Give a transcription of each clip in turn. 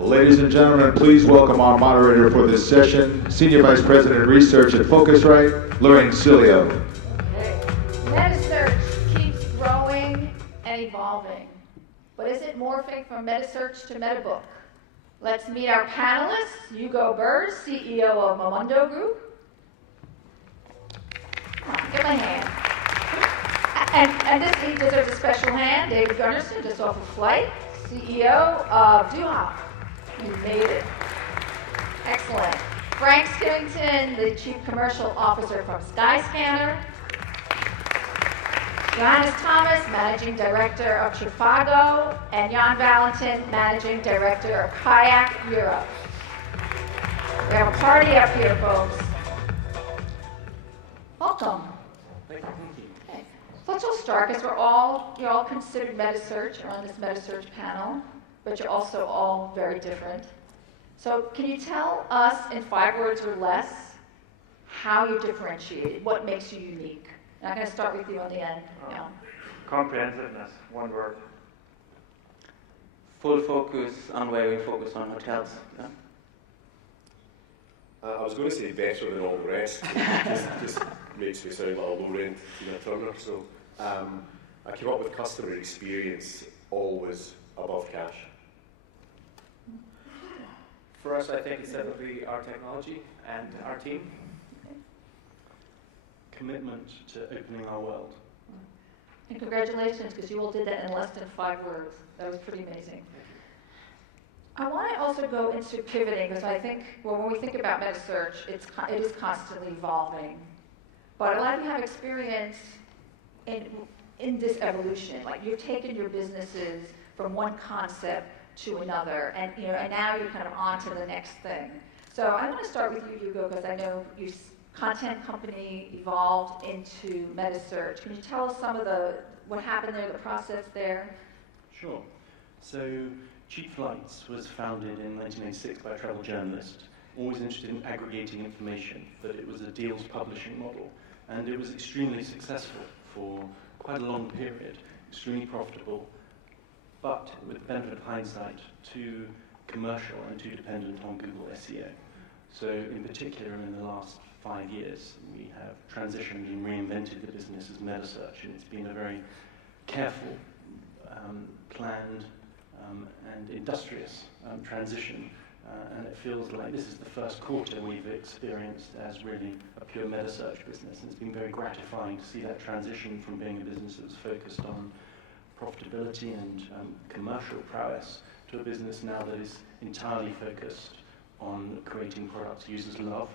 Ladies and gentlemen, please welcome our moderator for this session, Senior Vice President of Research at Phocuswright, Lorraine Cilio. Okay. Metasearch keeps growing and evolving. But is it morphing from Metasearch to Metabook? Let's meet our panelists. Hugo Burrs, CEO of Momondo Group. Come on, give him a hand. And he deserves a special hand. David Gunnarsson, just off of flight, CEO of Duhop. You made it. Excellent. Frank Skivington, the Chief Commercial Officer from Skyscanner. Johannes Thomas, Managing Director of Trivago, and Jan Valentin, Managing Director of Kayak Europe. We have a party up here, folks. Welcome. Thank you. Okay. So let's all start, because you're all considered Metasearch, or on this Metasearch panel, but you're also all very different. So can you tell us in 5 words or less how you're differentiated, what makes you unique? And I'm going to start with you on the end. Comprehensiveness, one word. Full focus, unwavering focus on hotels. Yeah? I was going to say better than all the rest. just makes me sound like a low-rent Tina Turner. So I came up with customer experience always above cash. For us, I think it's definitely our technology and our team. Commitment to opening our world. And congratulations, because you all did that in less than 5 words. That was pretty amazing. I want to also go into pivoting, because I think, well, when we think about Metasearch, it is constantly evolving. But a lot of you have experience in this evolution. Like, you've taken your businesses from one concept to another, and now you're kind of on to the next thing. So I want to start with you, Hugo, because I know your content company evolved into Metasearch. Can you tell us some of what happened there, the process there? Sure. So Cheap Flights was founded in 1986 by a travel journalist, always interested in aggregating information, but it was a deals publishing model. And it was extremely successful for quite a long period, extremely profitable, but with the benefit of hindsight, too commercial and too dependent on Google SEO. So in particular, in the last 5 years, we have transitioned and reinvented the business as Metasearch, and it's been a very careful, planned, and industrious transition. And it feels like this is the first quarter we've experienced as really a pure Metasearch business. And it's been very gratifying to see that transition from being a business that was focused on profitability and commercial prowess to a business now that is entirely focused on creating products users love,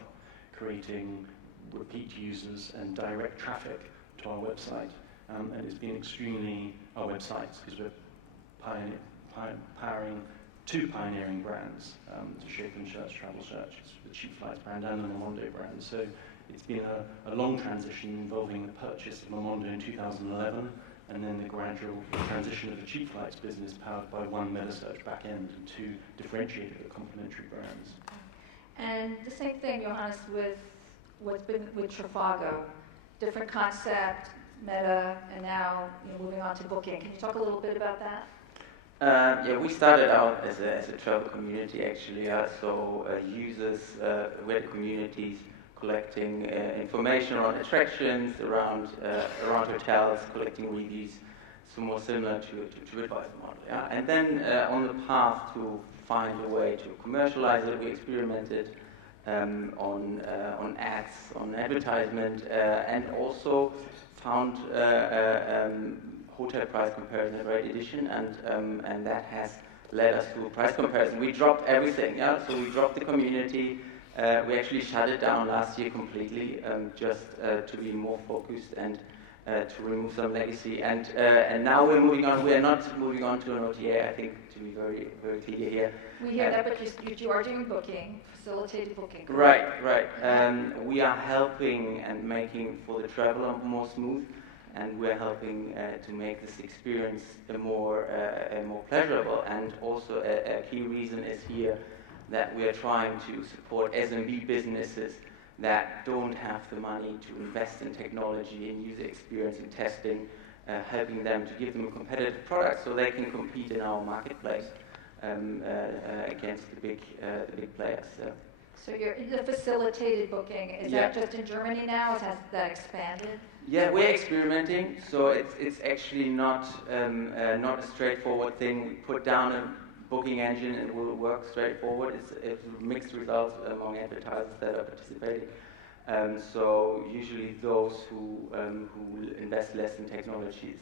creating repeat users and direct traffic to our website. And it's been our websites, because we're powering 2 pioneering brands, the Shape & Shirts Travel Search, the Cheap Flights brand and the Momondo brand. So it's been a long transition involving the purchase of Momondo in 2011, and then the gradual transition of the Cheap Flights business powered by one Metasearch backend and 2 differentiated or complementary brands. And the same thing, Johannes, with Trivago. Different concept, Meta, and now moving on to booking. Can you talk a little bit about that? Yeah, we started out as a travel community, actually. So users, we had communities collecting information around attractions, around hotels, collecting reviews, so more similar to TripAdvisor model. Yeah? And then on the path to find a way to commercialize it, we experimented on ads, on advertisement, and also found hotel price comparison at Rate Edition, and that has led us to a price comparison. We dropped everything, yeah. So we dropped the community. We actually shut it down last year completely, just to be more focused and to remove some legacy. And now we're moving on. We're not moving on to an OTA. I think, to be very, very clear here. We hear that, but you are doing booking, facilitated booking. Correct? Right. We are helping and making for the traveler more smooth. And we're helping to make this experience more pleasurable. And also a key reason is here that we are trying to support SMB businesses that don't have the money to invest in technology and user experience and testing, helping them to give them a competitive product so they can compete in our marketplace. against the big players. So you're in the facilitated booking. Is Yeah. that just in Germany now? Has that expanded? Yeah, we're experimenting, so it's actually not a straightforward thing. We put down a booking engine and it will work straightforward. It's mixed results among advertisers that are participating. So usually those who invest less in technology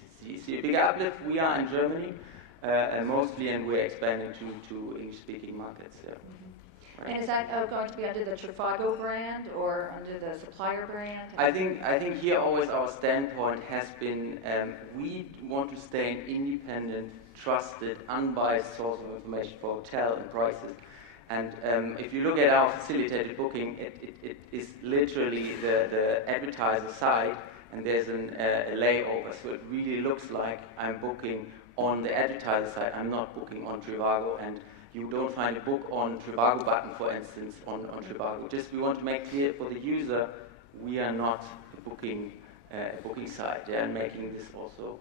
see a big uplift. We are in Germany mostly, and we're expanding to English-speaking markets. Yeah. Right. And is that going to be under the Trivago brand or under the supplier brand? I think here always our standpoint has been we want to stay an independent, trusted, unbiased source of information for hotel and prices. And if you look at our facilitated booking, it is literally the advertiser side, and there's a layover. So it really looks like I'm booking on the advertiser side. I'm not booking on Trivago, and you don't find a book on Trivago button, for instance, on Trivago. Just we want to make clear for the user, we are not a booking site, and making this also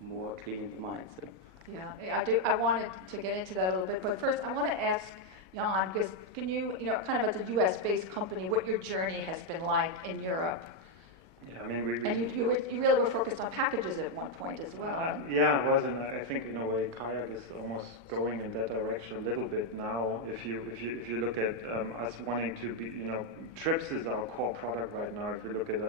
more clear in the mind. So. Yeah, I do. I wanted to get into that a little bit, but first I want to ask Jan, because can you, kind of as a U.S.-based company, what your journey has been like in Europe? Yeah, I mean, And you really were focused on packages at one point as well. yeah, it was, and I think in a way kayak is almost going in that direction a little bit now. If you look at us wanting to be, trips is our core product right now. If you look at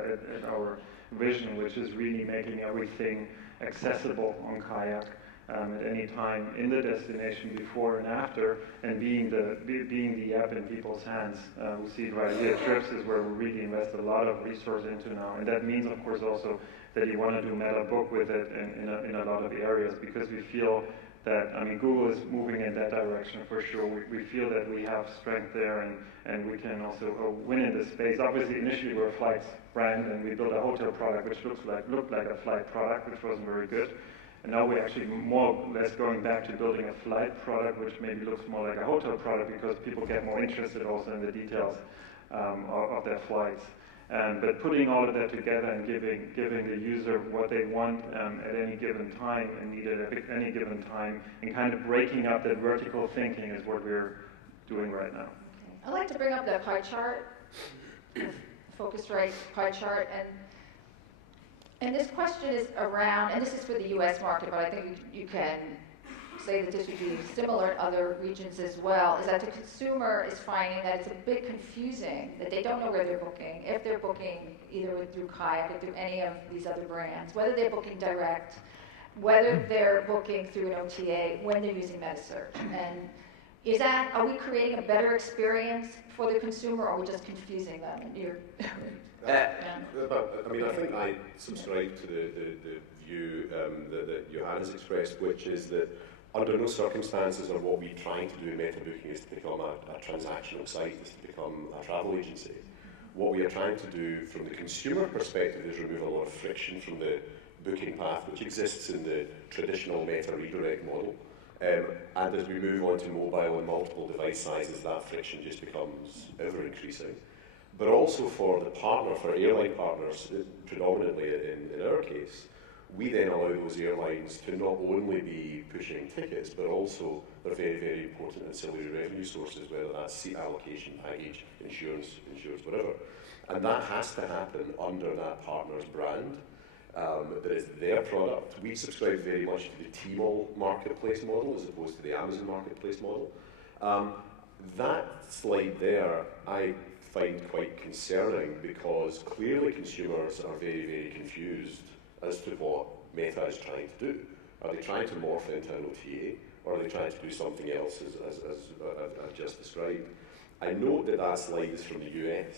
our vision, which is really making everything accessible on kayak. At any time in the destination, before and after, and being the app in people's hands. We see it right here. Trips is where we really invest a lot of resource into now, and that means, of course, also that you want to do meta book with it in a lot of areas, because we feel that, Google is moving in that direction for sure. We feel that we have strength there, and we can also win in this space. Obviously, initially we're a flights brand, and we built a hotel product which looked like a flight product, which wasn't very good. And now we're actually more or less going back to building a flight product, which maybe looks more like a hotel product, because people get more interested also in the details of their flights. But putting all of that together and giving the user what they want at any given time and needed at any given time, and kind of breaking up that vertical thinking is what we're doing right now. Okay. I'd like to bring up the pie chart, Phocuswright pie chart, and this question is around, and this is for the U.S. market, but I think you can say that this would be similar in other regions as well, is that the consumer is finding that it's a bit confusing, that they don't know where they're booking, if they're booking either through Kayak or through any of these other brands, whether they're booking direct, whether they're booking through an OTA, when they're using metasearch. And are we creating a better experience for the consumer, or are we just confusing them? I think I subscribe to the view that Johan has expressed, which is that under no circumstances are what we're trying to do in meta booking is to become a transactional site, is to become a travel agency. What we are trying to do from the consumer perspective is remove a lot of friction from the booking path, which exists in the traditional meta redirect model. And as we move on to mobile and multiple device sizes, that friction just becomes ever increasing. But also for the partner, for airline partners, predominantly in our case, we then allow those airlines to not only be pushing tickets, but also they're very, very important ancillary revenue sources, whether that's seat allocation, baggage, insurance, whatever. And that has to happen under that partner's brand. That is their product. We subscribe very much to the Tmall marketplace model as opposed to the Amazon marketplace model. That slide there, I find quite concerning, because clearly consumers are very, very confused as to what Meta is trying to do. Are they trying to morph into an OTA, or are they trying to do something else as I've just described? I note that slide is from the US,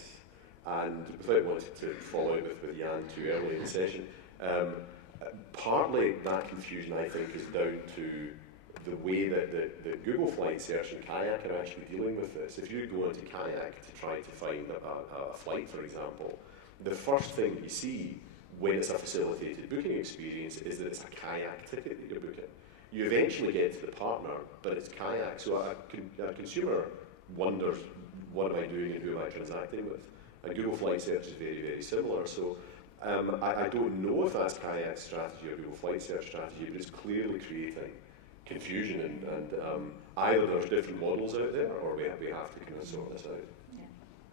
and without wanting to fall out with Jan too early in the session, partly that confusion, I think, is down to the way that Google Flight Search and Kayak are actually dealing with this. If you go into Kayak to try to find a flight, for example, the first thing you see when it's a facilitated booking experience is that it's a Kayak ticket that you're booking. You eventually get to the partner, but it's Kayak. So a consumer wonders, what am I doing and who am I transacting with? And Google Flight Search is very, very similar. So I don't know if that's Kayak's strategy or Google Flight Search strategy, but it's clearly creating confusion, and either there's different models out there, or we have to kind of sort this out.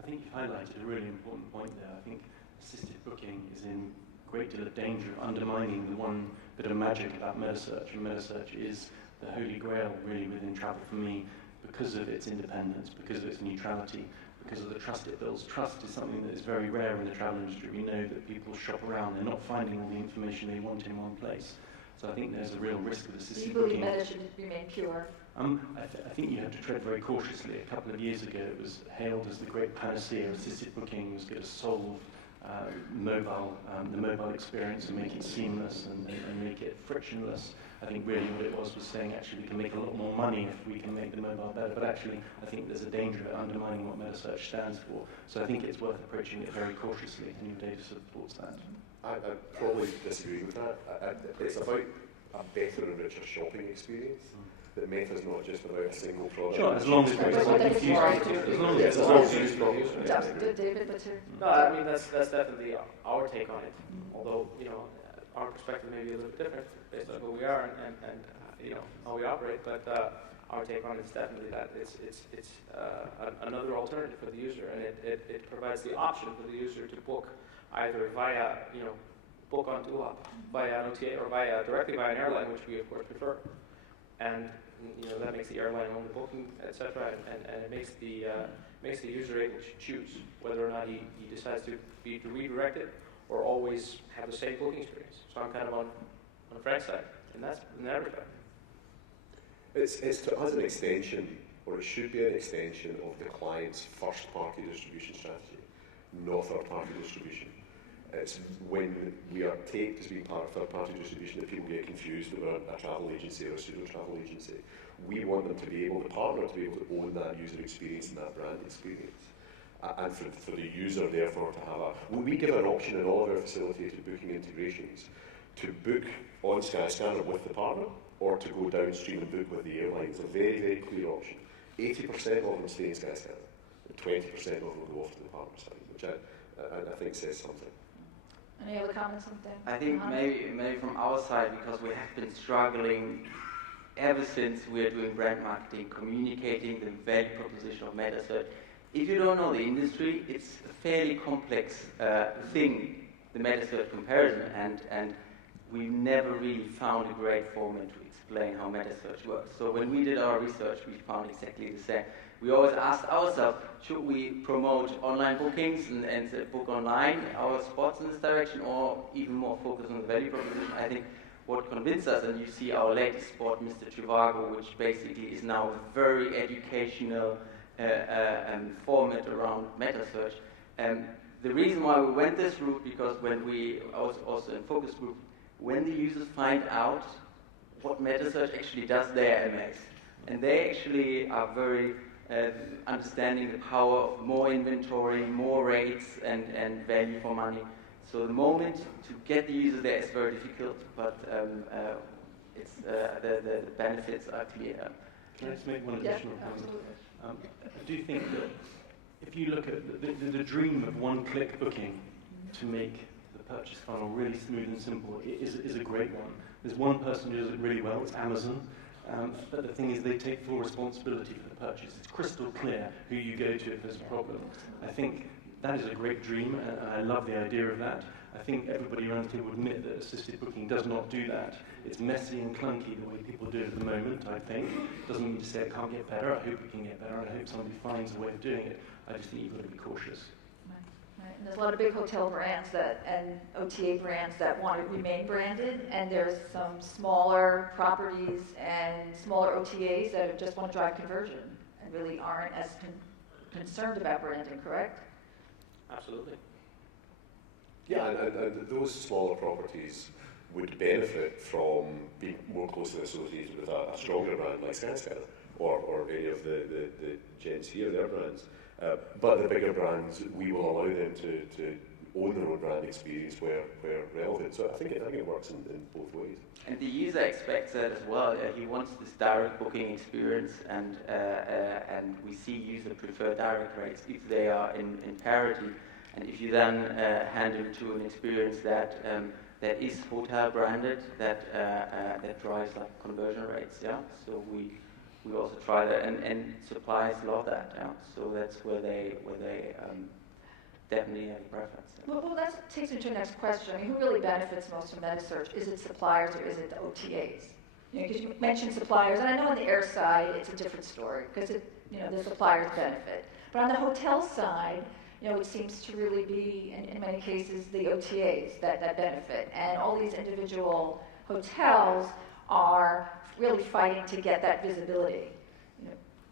I think you've highlighted a really important point there. I think assisted booking is in a great deal of danger of undermining the one bit of magic about metasearch, and metasearch is the holy grail really within travel for me, because of its independence, because of its neutrality, because of the trust it builds. Trust is something that is very rare in the travel industry. We know that people shop around, they're not finding all the information they want in one place. So I think there's a real risk with assisted booking. You believe that it should remain pure? I think you have to tread very cautiously. A couple of years ago, it was hailed as the great panacea. Assisted booking was going to solve the mobile experience and make it seamless and make it frictionless. I think really what it was saying actually we can make a lot more money if we can make the mobile better. But actually, I think there's a danger of undermining what metasearch stands for. So I think it's worth approaching it very cautiously, and your data supports that. I probably disagree with that. It's about a better and richer shopping experience. That Meta's not just about a single product. Sure, as long as it's not confusing. As long as it's not David, what's your... No, I mean, that's definitely our take on it. Although, our perspective may be a little bit different based on who we are and how we operate, but our take on it is definitely that it's another alternative for the user, and it provides the option for the user to book either via, book on ToolHop, via an OTA, or directly via an airline, which we of course prefer. And that makes the airline own the booking, etc., and it makes the user able to choose whether or not he decides to be redirected or always have the same booking experience. So I'm kind of on Frank's side, and that's in that regard. It's to us an extension, or it should be an extension of the client's first-party distribution strategy, not third-party distribution. It's when we are taped as being part of third-party distribution that people get confused about a travel agency or a pseudo-travel agency. We want them to be able to partner, to be able to own that user experience and that brand experience. And for the user, therefore, to have we give an option in all of our facilitated booking integrations to book on Skyscanner with the partner, or to go downstream and book with the airline. It's a very, very clear option. 80% of them stay in Skyscanner, and 20% of them will go off to the partner side, which I think says something. Any other comments on that? I think maybe from our side, because we have been struggling ever since we're doing brand marketing, communicating the value proposition of metasearch. If you don't know the industry, it's a fairly complex thing, the metasearch comparison, and we've never really found a great format to explain how metasearch works. So when we did our research, we found exactly the same. We always asked ourselves, should we promote online bookings and book online our spots in this direction, or even more focus on the value proposition? I think what convinced us, and you see our latest spot, Mr. Trivago, which basically is now a very educational format around metasearch. The reason why we went this route, because when we also in focus group, when the users find out what metasearch actually does, they are amazed, and they actually are very understanding the power of more inventory, more rates, and value for money. So the moment to get the user there is very difficult, but it's the benefits are clear. Can I just make one additional point? I do think that if you look at the dream of one-click booking to make the purchase funnel really smooth and simple is a great one. There's one person who does it really well, it's Amazon. But the thing is, they take full responsibility for the purchase. It's crystal clear who you go to if there's a problem. I think that is a great dream, and I love the idea of that. I think everybody around the table would admit that assisted booking does not do that. It's messy and clunky the way people do it at the moment, I think. Doesn't mean to say it can't get better. I hope it can get better, and I hope somebody finds a way of doing it. I just think you've got to be cautious. Right. And there's a lot of big hotel brands and OTA brands that want to remain branded, and there's some smaller properties and smaller OTAs that just want to drive conversion and really aren't as concerned about branding, correct? Absolutely. Yeah, and those smaller properties would benefit from being more closely associated with a stronger brand like Skyscanner or any of the gents here, their brands. But the bigger brands, we will allow them to own their own brand experience where relevant. So I think it works in both ways. And the user expects that as well. He wants this direct booking experience, and we see users prefer direct rates if they are in parity. And if you then hand them to an experience that that is hotel branded, that drives like conversion rates. Yeah, so we also try that, and suppliers love that. Yeah, so that's where they definitely have a preference. Yeah. Well, that takes me to the next question. I mean, who really benefits most from metasearch? Is it suppliers or is it the OTAs? Because you mentioned suppliers, and I know on the air side it's a different story because the suppliers benefit. But on the hotel side, it seems to really be, in many cases, the OTAs that benefit. And all these individual hotels are really fighting to get that visibility.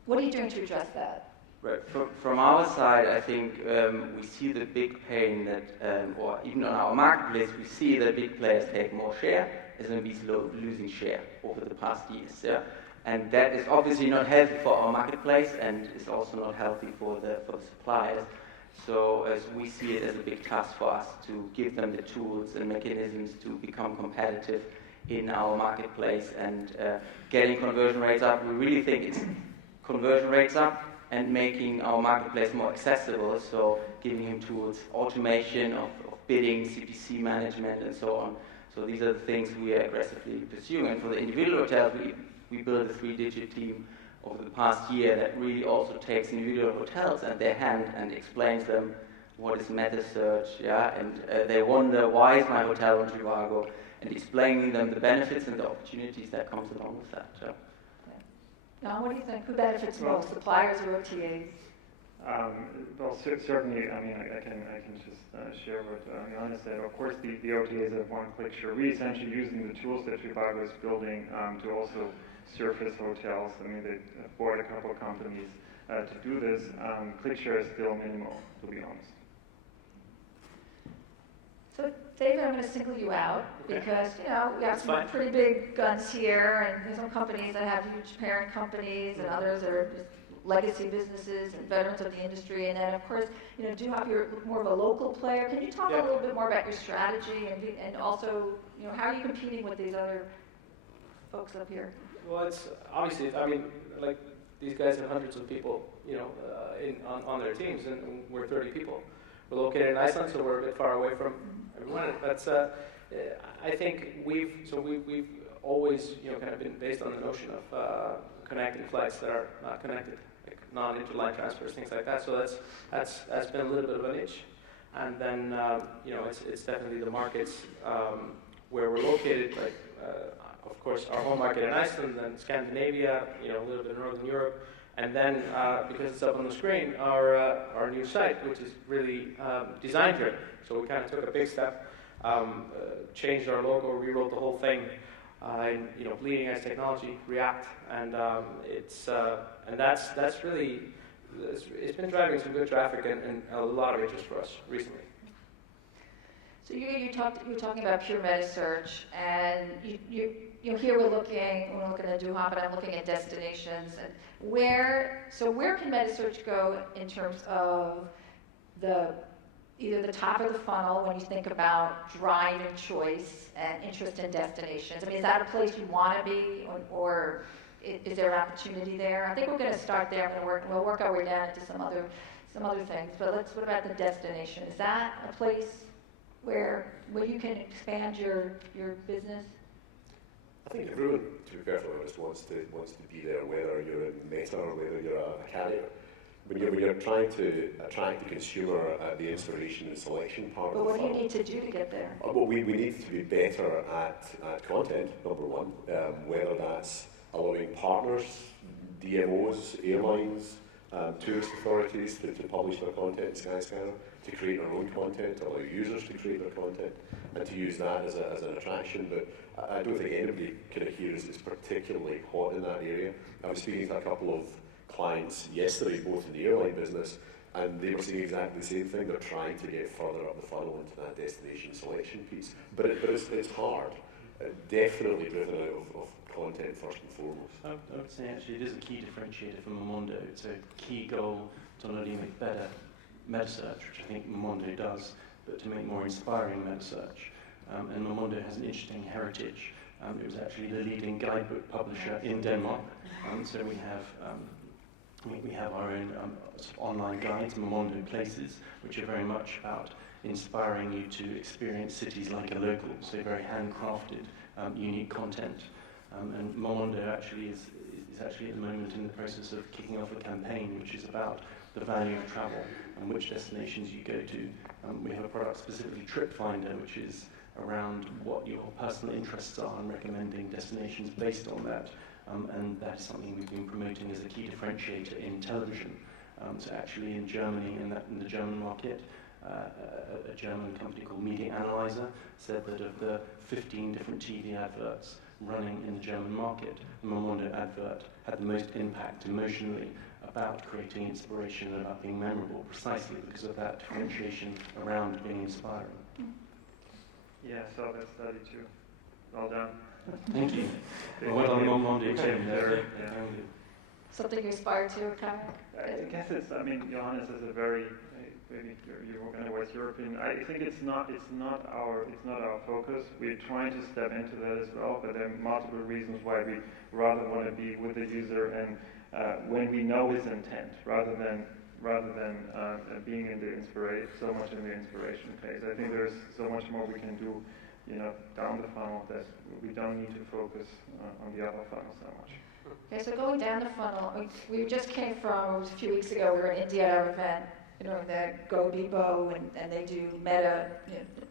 What are you doing to address that? Right. From our side, I think we see the big pain that, or even on our marketplace, we see that big players take more share, SMBs losing share over the past years. Yeah? And that is obviously not healthy for our marketplace, and is also not healthy for the suppliers. So as we see it as a big task for us to give them the tools and mechanisms to become competitive in our marketplace and getting conversion rates up. We really think it's conversion rates up and making our marketplace more accessible, so giving him tools, automation of bidding, CPC management, and so on. So these are the things we are aggressively pursuing. And for the individual hotels, we built a 3-digit team over the past year that really also takes individual hotels at their hand and explains them what is meta search, yeah, and they wonder, why is my hotel on Trivago, and explaining them the benefits and the opportunities that comes along with that. Yeah. Now, what do you think? Who benefits most, suppliers or OTAs? Well, certainly, I mean, I can just share what Johanna said. Of course, the OTAs have one-click share. We're essentially using the tools that Trivago is building to also surface hotels. I mean, they bought a couple of companies to do this. Click share is still minimal, to be honest. So, David, I'm going to single you out because, we have some pretty big guns here, and there's some companies that have huge parent companies, and others that are just legacy businesses and veterans of the industry. And then, of course, Duhop, you're more of a local player. Can you talk a little bit more about your strategy and also, how are you competing with these other folks up here? Well, it's obviously, I mean, like these guys have hundreds of people, on their teams, and we're 30 people. We're located in Iceland, so we're a bit far away from everyone. That's, I think we've always, kind of been based on the notion of connecting flights that are not connected, like non-interline transfers, things like that. So that's been a little bit of a niche. And then, it's definitely the markets where we're located, like, of course, our home market in Iceland, then Scandinavia, a little bit of Northern Europe, and then because it's up on the screen, our new site, which is really design driven. So we kind of took a big step, changed our logo, rewrote the whole thing, in bleeding edge technology, React, and that's really it's been driving some good traffic and a lot of interest for us recently. So you were talking about pure meta search, and here we're looking at Duhop, and I'm looking at destinations, and where can meta search go in terms of either the top of the funnel when you think about driving choice and interest in destinations? I mean, is that a place you want to be, or is there an opportunity there? I think we're going to start there, and we'll work our way down into some other things. But what about the destination? Is that a place where you can expand your business? I think everyone, to be perfectly honest, wants to be there, whether you're in Meta or whether you're a carrier. When you're trying to attract the consumer at the inspiration and selection part of the funnel. But what do you need to do to get there? Well, we need to be better at content, number one, whether that's allowing partners, DMOs, airlines, tourist authorities to publish their content in Skyscanner, to create their own content, to allow users to create their content, and to use that as an attraction. But I don't think anybody kind of here is particularly hot in that area. I was speaking to a couple of clients yesterday, both in the airline business, and they were saying exactly the same thing. They're trying to get further up the funnel into that destination selection piece. But it's hard. Definitely driven out of content first and foremost. I would say actually it is a key differentiator for Momondo. It's a key goal to not only make better meta search, which I think Momondo does, but to make more inspiring meta search. And Momondo has an interesting heritage. It was actually the leading guidebook publisher in Denmark. So we have our own online guides, Momondo Places, which are very much about inspiring you to experience cities like a local, so very handcrafted, unique content. And Momondo actually is actually at the moment in the process of kicking off a campaign which is about the value of travel and which destinations you go to. We have a product specifically Trip Finder, which is around what your personal interests are and recommending destinations based on that. And that is something we've been promoting as a key differentiator in television. So actually in Germany, in the German market, a German company called Media Analyzer said that of the 15 different TV adverts running in the German market, the Momondo advert had the most impact emotionally about creating inspiration and about being memorable, precisely because of that differentiation around being inspiring. Yeah, I saw that study too. Well done. Thank you. Well done, Momondo too. Yeah. Something you aspire to, kayak? I guess it's. I mean, Johannes is a very. Maybe you were going to West European. I think it's not our focus. We're trying to step into that as well, but there are multiple reasons why we rather want to be with the user and when we know his intent, rather than being in so much in the inspiration phase. I think there's so much more we can do, down the funnel that we don't need to focus on the upper funnel so much. Okay, so going down the funnel, we just came from, a few weeks ago, we were in India at our event, the Go Bibo, and they do Meta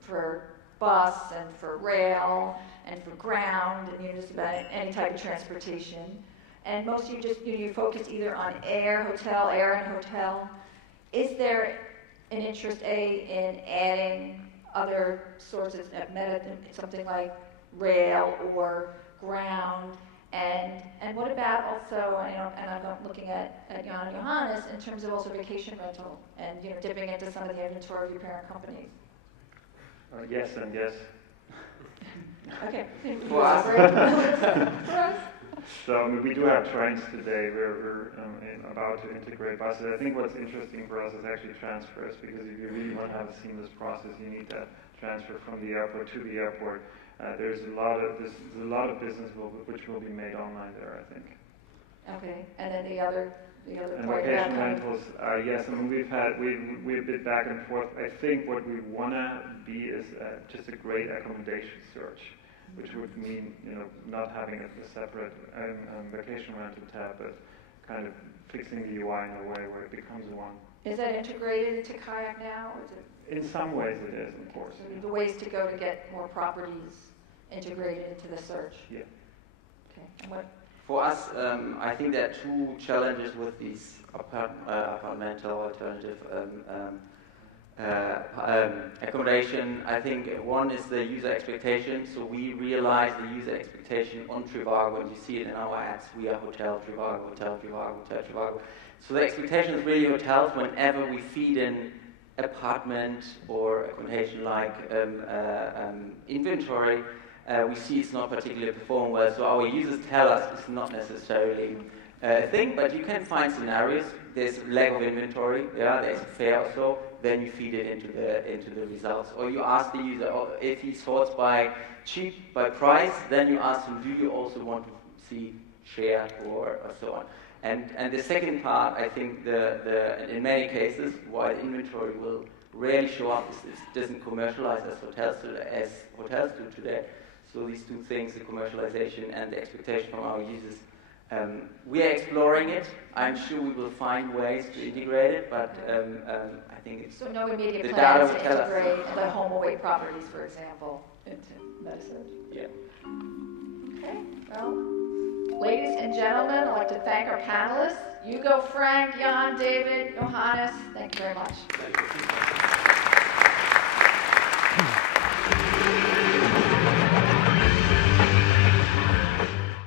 for bus and for rail and for ground and just about any type of transportation. And most of you just you focus either on air and hotel. Is there an interest in adding other sources of meta, something like rail or ground? And what about also, and I'm looking at Jan and Johannes in terms of also vacation rental and dipping into some of the inventory of your parent companies? Yes and yes. Okay. For us. So we do have trains today. We're about to integrate buses. I think what's interesting for us is actually transfers, because if you really want to have a seamless process, you need that transfer from the airport to the airport. There's a lot of business which will be made online there, I think. Okay, and then the other and point vacation rentals, yes. I mean, we're a bit back and forth. I think what we want to be is just a great accommodation search, which would mean not having a separate vacation rental tab, but kind of fixing the UI in a way where it becomes one. Is that integrated into Kayak now? Or is it? In some ways it is, of course. So the ways to go to get more properties integrated into the search. Yeah. Okay. And what? For us, I think there are two challenges with these apartmental alternative accommodation. I think one is the user expectation. So we realize the user expectation on Trivago, and you see it in our ads. We are Hotel Trivago, Hotel Trivago, Hotel Trivago. So the expectation is really hotels. Whenever we feed in apartment or accommodation like inventory, we see it's not particularly perform well. So our users tell us it's not necessarily a thing, but you can find scenarios. There's lack of inventory, there's a fair or so, then you feed it into the results. Or you ask the user if he sorts by cheap, by price, then you ask him, do you also want to see share or so on. And the second part, I think in many cases, why the inventory will rarely show up is it doesn't commercialize as hotels do today. So these two things, the commercialization and the expectation from our users, we are exploring it. I'm sure we will find ways to integrate it, but I think it's So no immediate the plans data to will tell us. integrate the home away properties, for example, into medicine. Yeah. Okay, well, ladies and gentlemen, I'd like to thank our panelists. Hugo, Frank, Jan, David, Johannes, thank you very much. Thank you.